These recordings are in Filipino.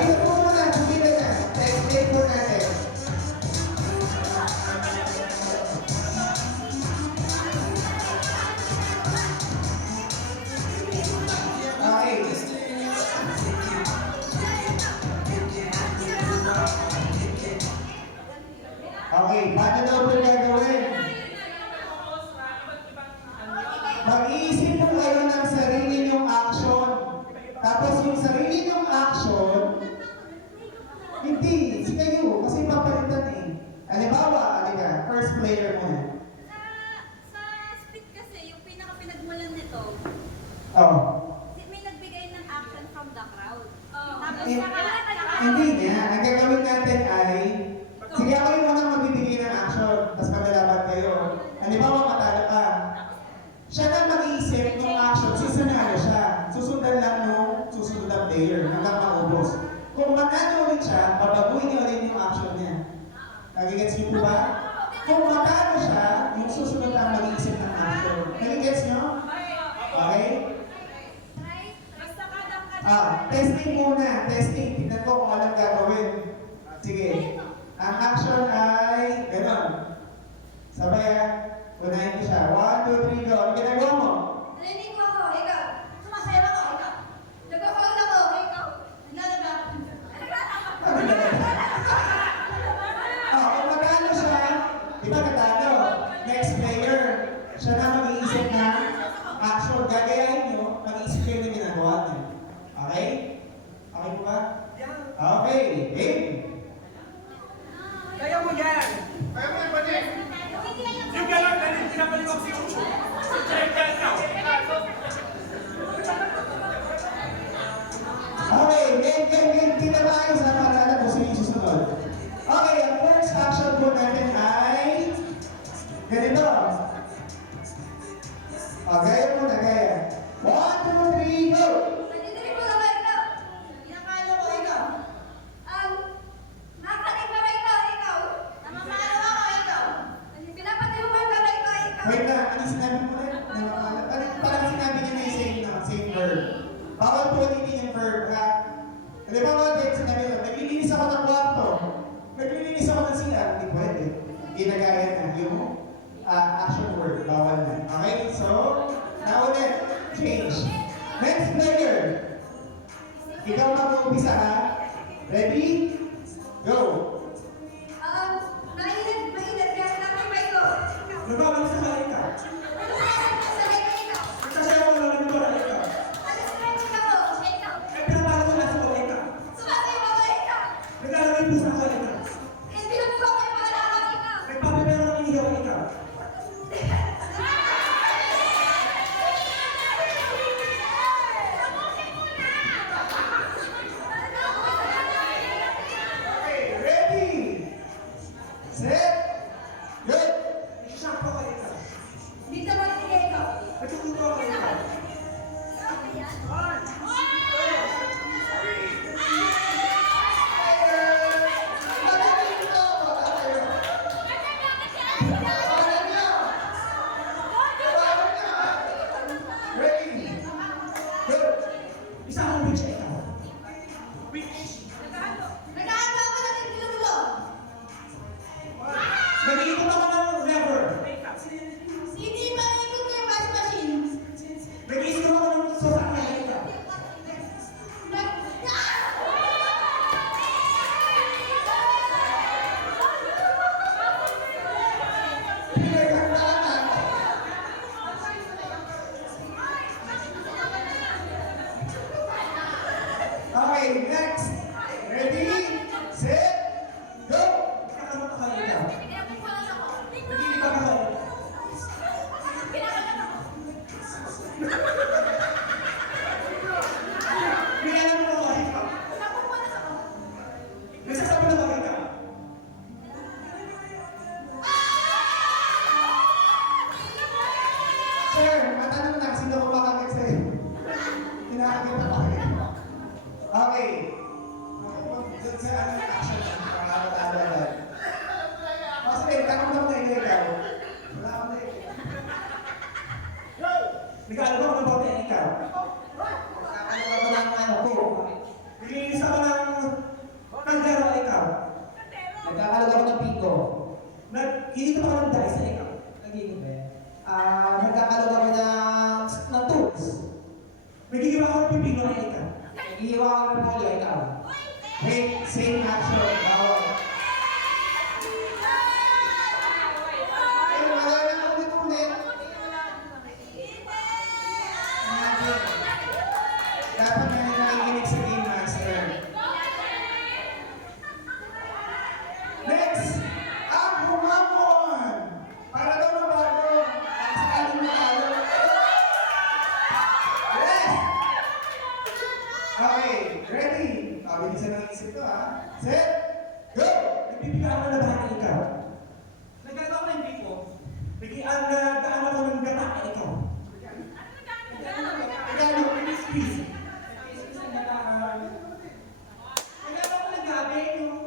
dito po muna. Dito na. Explain po natin. Okay, paano daw po gagawin? Mag-iisip po kayo ng sarili niyong action. Tapos yung sarili niyong action, hindi, si kayo, kasi papalitan eh. Halimbawa, alika, first player muna. Sa split kasi, yung pinaka-pinagmulan nito, Oh. may nagbigay ng action from the crowd. Eh, Tapos hindi niya. Ang gagawin natin ay, sige ako yung unang magbibigay ng action, tapos maglalaban kayo. Halimbawa, matalo ka. Siya na mag-iisip ng action, sisanalo siya. Susundan lang nung susunod na player hanggang maubos. Kung manalo ulit siya, babaguhin niya ulit yung action niya. Nagigets niyo po ba? Kung matalo siya, yung susunod na mag-iisip ng action. Nagigets niyo? Okay? Testing muna. Testing. Tignan ko kung anong gagawin. Sige. Ang action ay gano'n. Sabay unahin ko siya. 1, 2, 3, go. Ang ginagawa mo? narinig mo ako, ikaw. Sumasayaw ako, ikaw. Nagpa-fold ako, ikaw. Naglalaba. Kung matalo siya, di ba natalo? Next player. Siya na mag-iisip na action. Gagayahin nyo, mag-iisip kayo na ginagawa niyo. Okay? Okay po ba? Okay. Game. Kaya mo yan! Kaya mo yan, pwede! Yung gano'n, dahil pinapalimag si Ucho. Sa Cheka now! Okay, game. Kita tayo sa parada kung sino yung susunod. Okay, ang first action po natin ay ganito. Gaya muna, gaya. 1, 2, 3, go! Nandito mo naman ikaw. Pinakalo ko ikaw. Nakating ba ikaw, ikaw? Namamalo ako, ikaw. Pinapatay mo ba yung kamay ko, ikaw? Wait na, ano sinabi mo rin? Parang sinabi niya na yung same verb. Bawal po ulitin yung verb, ha? Halimbawa, sinabi niya, naglilinis ako ng kwarto. Naglilinis ako ng CR. Hindi pwede. Ginagaya na yung action word. Bawal na. Okay? So, naulit. Change. Next player. Ikaw mag-uumpisa, ha? Ready? Go! Mainit, kaya pinapay ko. Nababalik sa kaya ka. Ano ba yan? Sabay ka ikaw. Nagkasayaw mo lang yung parang ikaw. Ano sa kanya ako? Ikaw. Eh, pinapalo ko na sa kaya ka. Sumasayaw ako, ikaw. Naglalagay po sa kaya ka. Eh, pinapagawa ko yung mga lakad, ikaw. Nagpapipero ng inigaw ikaw. Okay, ready? Set? Go! Nagsasakto ka ikaw. Dito mo sige ikaw. Nagsukuto ka ikaw. Ready? Go! Isa akong bitch ikaw. Bitch! Nag-aano ako ng tinulo. Nag-iikot ako ng lever. Hindi pa ikaw yung wash machine. Nag-iisip ako ng sasakyan ikaw. Okay, next. Ready? Set? Go! Nakakamot ka ikaw. Nag-iipalas ako. Nag-iikot ako. Pinakalat ako. Bigyan mo ako ikaw. Napupulas ako. Nagsasabi na ako ikaw. Sir, matanong na, sino kumakakit sa'yo? Kinakakita pa kayo. Okay. Doon sa ano yung action na, para matalo agad. O sige, tanong lang na ikaw. Wala ko na ikaw. Nag-aalala ako ng bote ikaw. Ano ba lang ano ko? Naglilinis ako ng Sige, wala na tayo, ikaw. Wait, same action. Bawal. Eh, wala na ulit-ulit. Dapat na nakikinig sa Game Master. Next, ang humamon. Para daw mabago ang sakaling matalo. Yes! Okay, ready? Bilisan ng isip to ha. Set, go! Nagbibigaan mo na ba na ikaw? Nagagawa ko hindi ko. Bigyan na daan ako ng gata na ikaw. Regalo, please. Nagagawa ko ng gabi, no?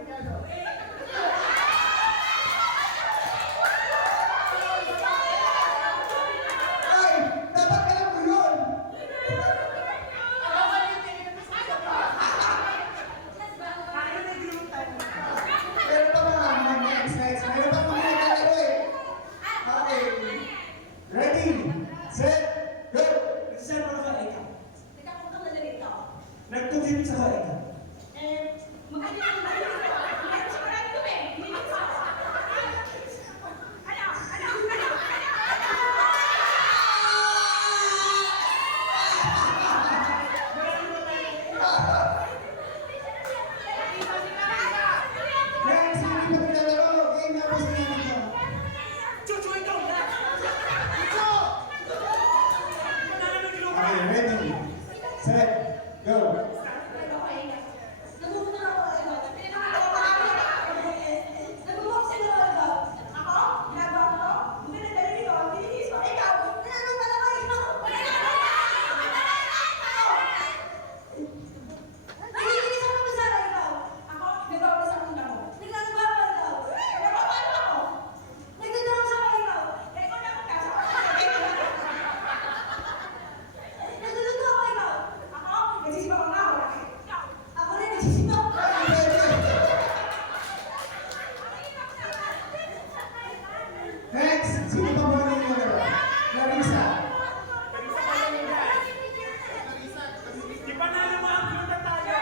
Ay, dapat alam ko yun. Pero pa mga next. Meron pa mga naglalaro eh. Okay. Ready? Set? Go! Nagsasabi ako sa ikaw. Nagtugin sa ikaw. Next, hindi pa naglalaro. Game na po sa namin ko. Chuchu, ikaw na! Okay, ready? Set? Go! Next, sino pa ba ninyo laro? Larissa. Ipanalo mo ang gluta tayo!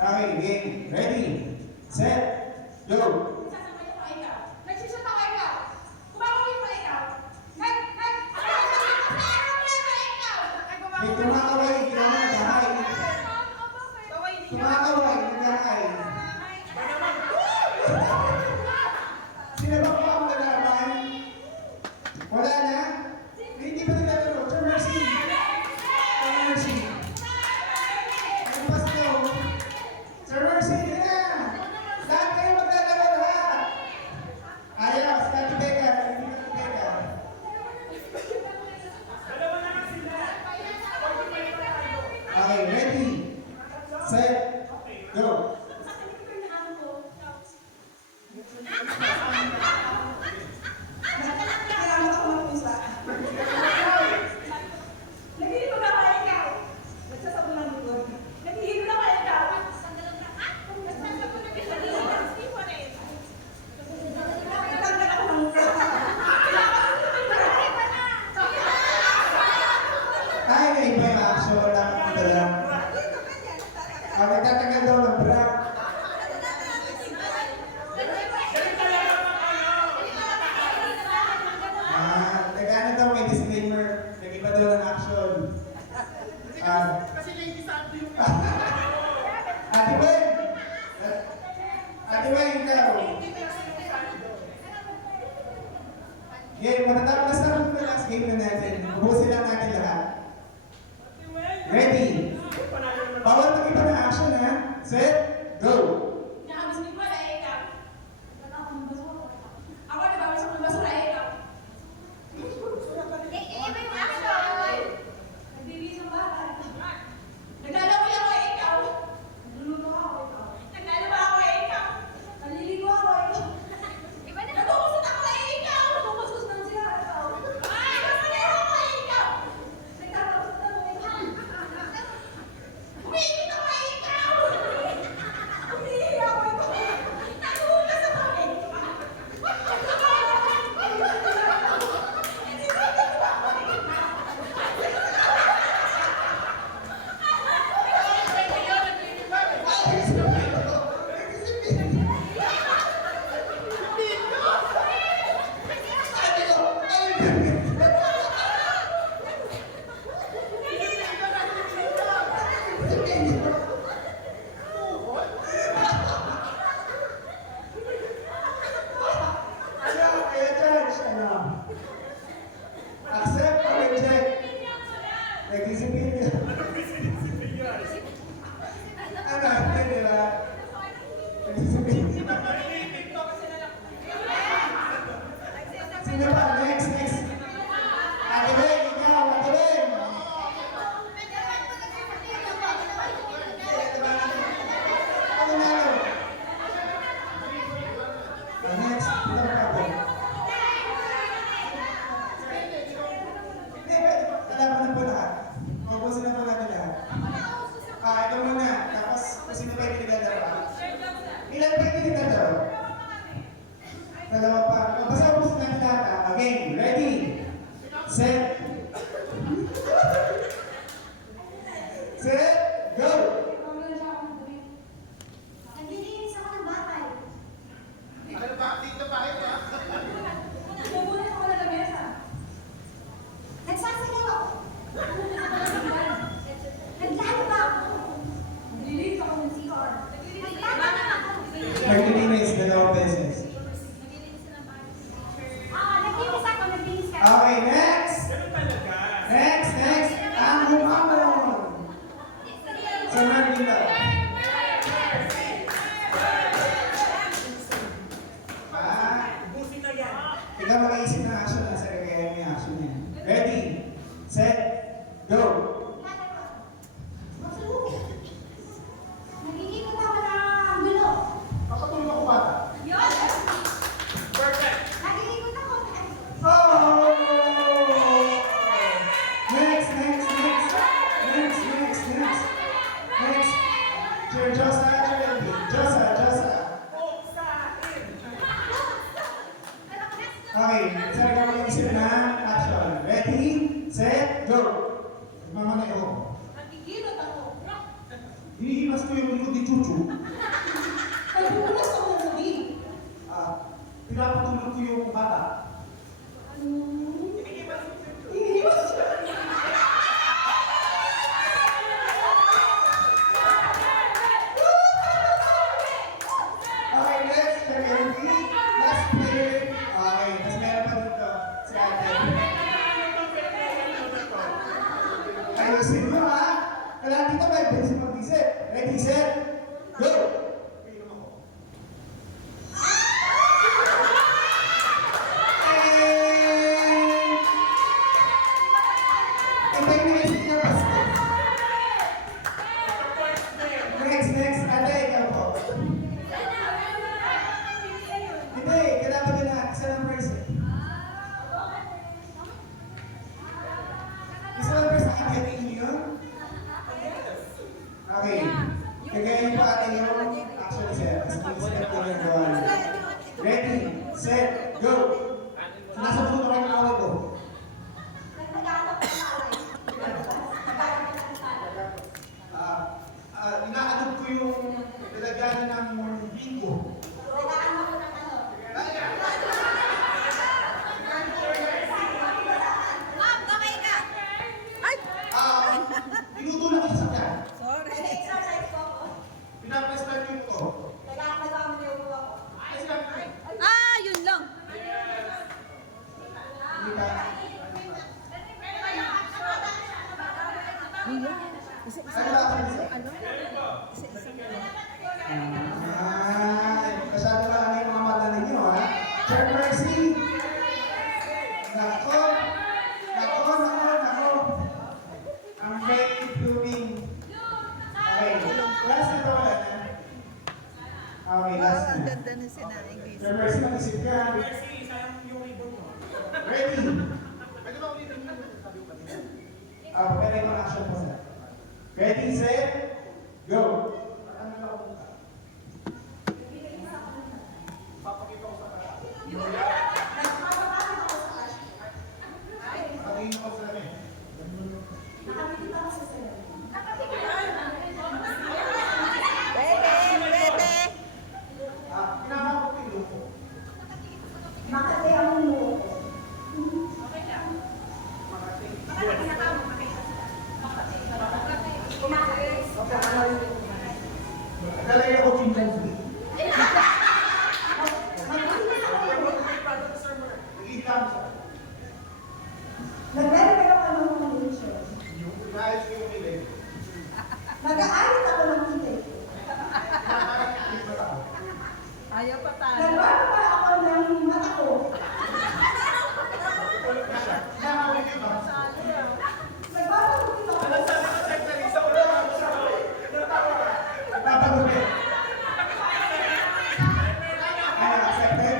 Okay, game. Ready? Set? Go! May kumakaway, kinamagahay. Kumakaway, nagkahay. Sino ba po ang lalaban? Wala na? Hindi pa naglalaro. Sir Mercy. Sir Mercy. Nagpas daw. Sir Mercy, yun na. Lahat kayo maglalaro lahat. Ayaw, Kati Becca. Hindi Kati Becca. Dalawa na lang sila! Okay, ready? Set? Go! Ay, may iba yung action. Wala akong dala. Nagtatagal daw ng bra. Nag-ano daw may disclaimer. Nag-iba daw ng action. Kasi lady sa atin yung... Ate Wen! Ate Wen, ikaw. Okay, matatapos na rin yung last game na natin. Ubusin lang natin lahat. Ready? Bawal mag-iba ng action ha. Set? Go! Naglalaro ako ikaw. Nagluluto ako ikaw. Naglalaro ako ikaw. Naliligo ako ikaw. Nagkukusot ako ikaw. Nagkukusot ng sila ikaw. Ay, naglalaro ako ikaw. Nagtatapos na ako ikaw. Umiikot ako ikaw. Ano, kaya judge, ano? Accept or reject? Nag-disipline. Ano, hindi ba? Nag-disipline. Sino pa? Next, next. Ate Ben, ikaw, Ate Ben. Ano na yun? Next, ito pa ako. Hindi, alam mo na po lahat. Mabusin na po natin lahat. Ito muna. Tapos, kung sino pa yung pinagdadaro? Ilan pa yung pinagdadaro? Dalawa pa. Basta ubusin natin lahat. Again, ready, set, set, go! Naglilinis ako ng batay. Ano ba? Dito pa rin ha? Nagulat ako na lamesa. Nagsasayaw ako. Naglalaba ako. Naglilinis ako ng CR. Naglalaba ako. Naglilinis, dalawang beses. Naglinis ako, naglinis ka. Okay, next! Ganun talaga. Next, next! Amon! Sunod dito. Ubusin na yan. Ikaw mag-iisip ng action na sa kaya may action yan. Ready, set, go! Nagigikot ako ng gulo. Papatulog ako ba? Yun! Perfect. Nagigikot ako. Oh! Next, next, next! Next, next, next! Next! Josa, Josa, Josa. Buksain. Okay, saan ka mag-isip na action? Ready, set, go! Magmamanay ako. Nagigilot ako. Hinihimas ko yung ulo ni Chuchu. Nagbubulas ako ng gabi. Pinapatulog ko yung bata. Okay, next, ready? Last player. Okay, tapos meron pa dito si ate. Ayusin mo ha. Kaya dito may basic mag-isip. Ready, set, go! Next, next, ate, ikaw po. Hindi, kailangan nila. Isa lang price eh. Isa lang price na kagayin niyo yun? Okay. Kagayin po ate yung action set. Tapos mag-step ko yung gawa niyo. Ready, set, go! Nasa puno kayo ng away ko. Inaanod ko yung nilagyan ng bingo. Tinutulak ko sa sakyan. Pinapastart ko yung ito. Ay, sinabi ko. Yun lang. Hindi ba? Ano ba ako dito? Masyado na ano yung mga mata ninyo, ha? Chair Mercy! Nako! Nako, nako, nako! I'm ready to win. Okay, last na to wala na. Okay, last Ang na. ganda na sinaing Grace. Chair Mercy, mag-isip ka. Mercy, sayang yung ribbon mo. Ready? Pwede ba ulitin yung sabi ko kanina? Pwede mo action po sir. Ready, set, go! Ano na ako? Papakita ko sa kanya. Pagin ko sa amin. Pwede, pwede. Pinama ko pilo ko. Makati ang muo. Makati. Makati. Nalagay ako chimpanzee. Nag-itam sa. Nag-repair ako ng mga insurance. Yung nais ko yung kilig. Nag-aalit ako ng kitay. Ayaw pa tayo. Nagbago ako ng mata ko. Nakawin ka ba? Nagbago ako ng Alam sabi ko, Secretary, sa ulo ako sa Nagpapagupit. Ano, accepted?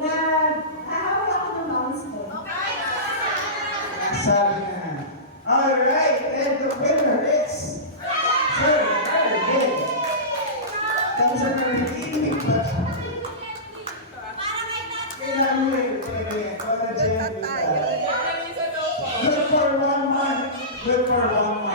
nahawak ako ng mouse ko. Sabi na. Alright, and the winner is Sir Erwin. Kami sa nakikinig ba? Kailangan mo rin. Tayo. Good for 1 month. Good for 1 month.